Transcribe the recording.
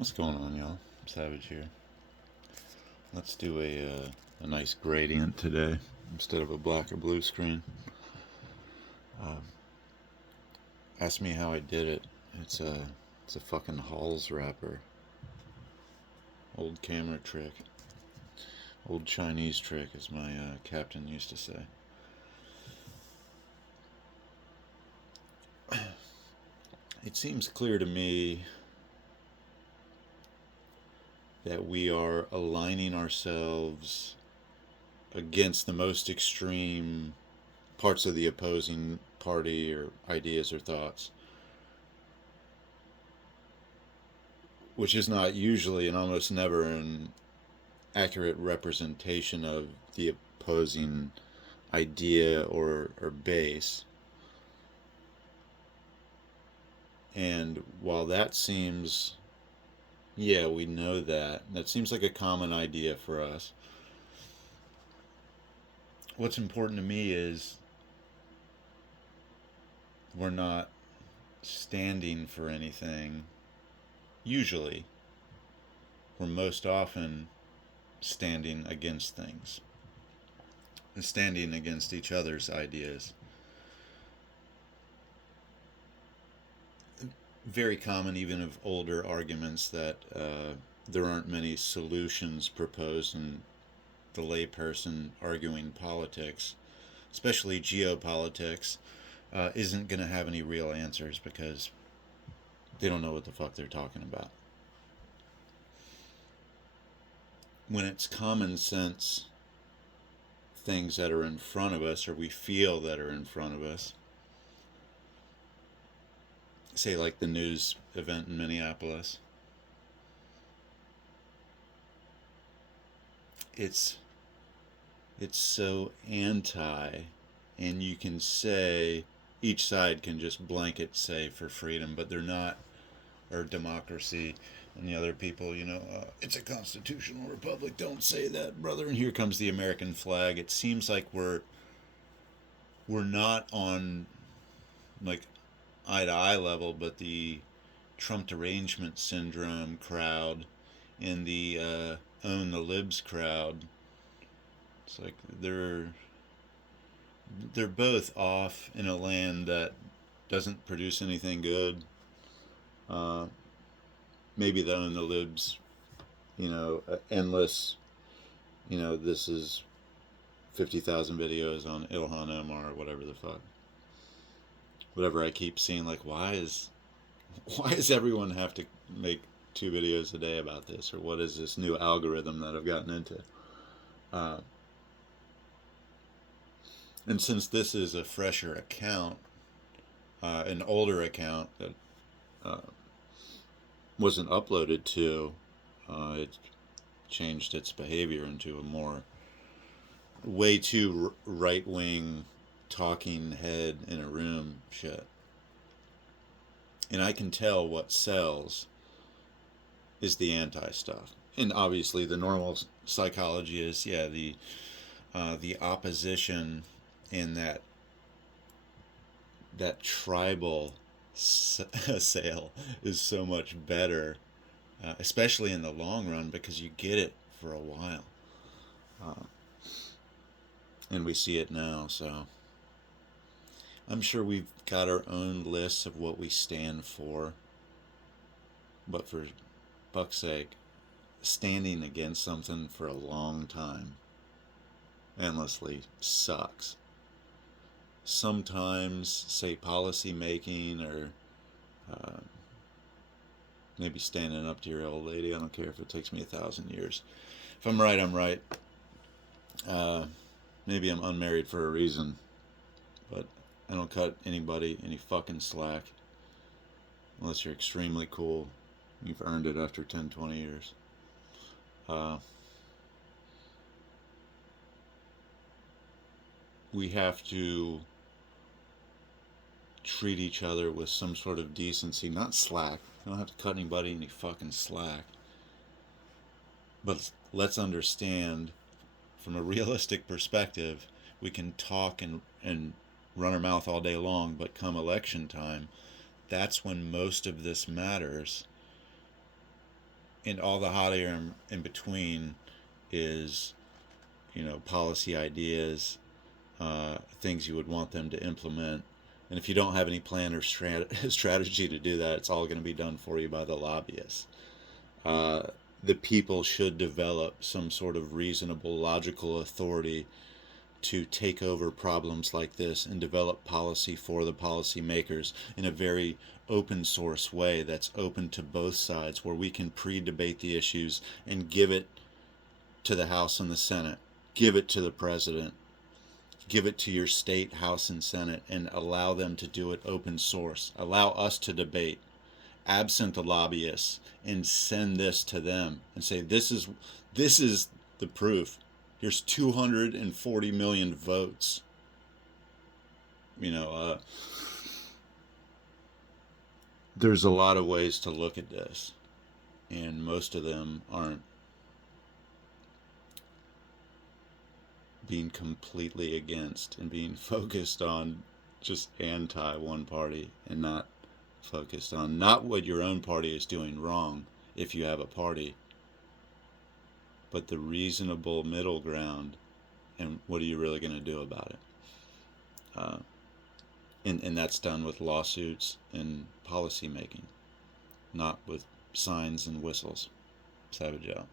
What's going on, y'all? Savage here. Let's do a nice gradient today instead of a black or blue screen. Ask me how I did it. It's a fucking Halls wrapper. Old camera trick. Old Chinese trick, as my captain used to say. It seems clear to me that we are aligning ourselves against the most extreme parts of the opposing party or ideas or thoughts, which is not usually and almost never an accurate representation of the opposing idea or base. And while that seems, yeah, we know that. That seems like a common idea for us. What's important to me is we're not standing for anything. Usually, we're most often standing against things, and standing against each other's ideas. Very common, even of older arguments, that there aren't many solutions proposed, and the layperson arguing politics, especially geopolitics, isn't going to have any real answers because they don't know what the fuck they're talking about. When it's common sense things that are in front of us, or we feel that are in front of us, say like the news event in Minneapolis, it's so anti, and you can say each side can just blanket say for freedom, but they're not, or democracy, and the other people, it's a constitutional republic. Don't say that, brother. And here comes the American flag. It seems like we're not on like eye to eye level, but the Trump derangement syndrome crowd and the own the libs crowd. It's like they're both off in a land that doesn't produce anything good. Uh, Maybe the own the libs, endless. This is 50,000 videos on Ilhan Omar or whatever the fuck. Whatever I keep seeing, like, why does everyone have to make 2 videos a day about this, or what is this new algorithm that I've gotten into? Uh, and since this is a fresher account, an older account that uh, wasn't uploaded to, it changed its behavior into a more way too right wing talking head in a room shit. And I can tell what sells is the anti stuff. And obviously, the normal psychology is, yeah, the opposition in that tribal sale is so much better, especially in the long run, because you get it for a while. And we see it now, so I'm sure we've got our own lists of what we stand for, but for fuck's sake, standing against something for a long time endlessly sucks. Sometimes, say, policy making, or uh, maybe standing up to your old lady. I don't care if it takes me 1,000 years. If I'm right, I'm right. Maybe I'm unmarried for a reason, but I don't cut anybody any fucking slack unless you're extremely cool. You've earned it after 10, 20 years. We have to treat each other with some sort of decency, not slack. You don't have to cut anybody any fucking slack. But let's understand, from a realistic perspective, we can talk and run our mouth all day long, but come election time, that's when most of this matters. and all the hot air in between is, policy ideas, things you would want them to implement. And if you don't have any plan or strategy to do that, it's all going to be done for you by the lobbyists. Uh, the people should develop some sort of reasonable, logical authority to take over problems like this and develop policy for the policymakers in a very open source way that's open to both sides, where we can pre-debate the issues and give it to the House and the Senate, give it to the president, give it to your state House and Senate, and allow them to do it open source. Allow us to debate absent the lobbyists and send this to them and say, this is the proof. Here's 240 million votes. There's a lot of ways to look at this, and most of them aren't being completely against and being focused on just anti one party, and not focused on not what your own party is doing wrong if you have a party, but the reasonable middle ground, and what are you really going to do about it? And that's done with lawsuits and policy making, not with signs and whistles. Savage out.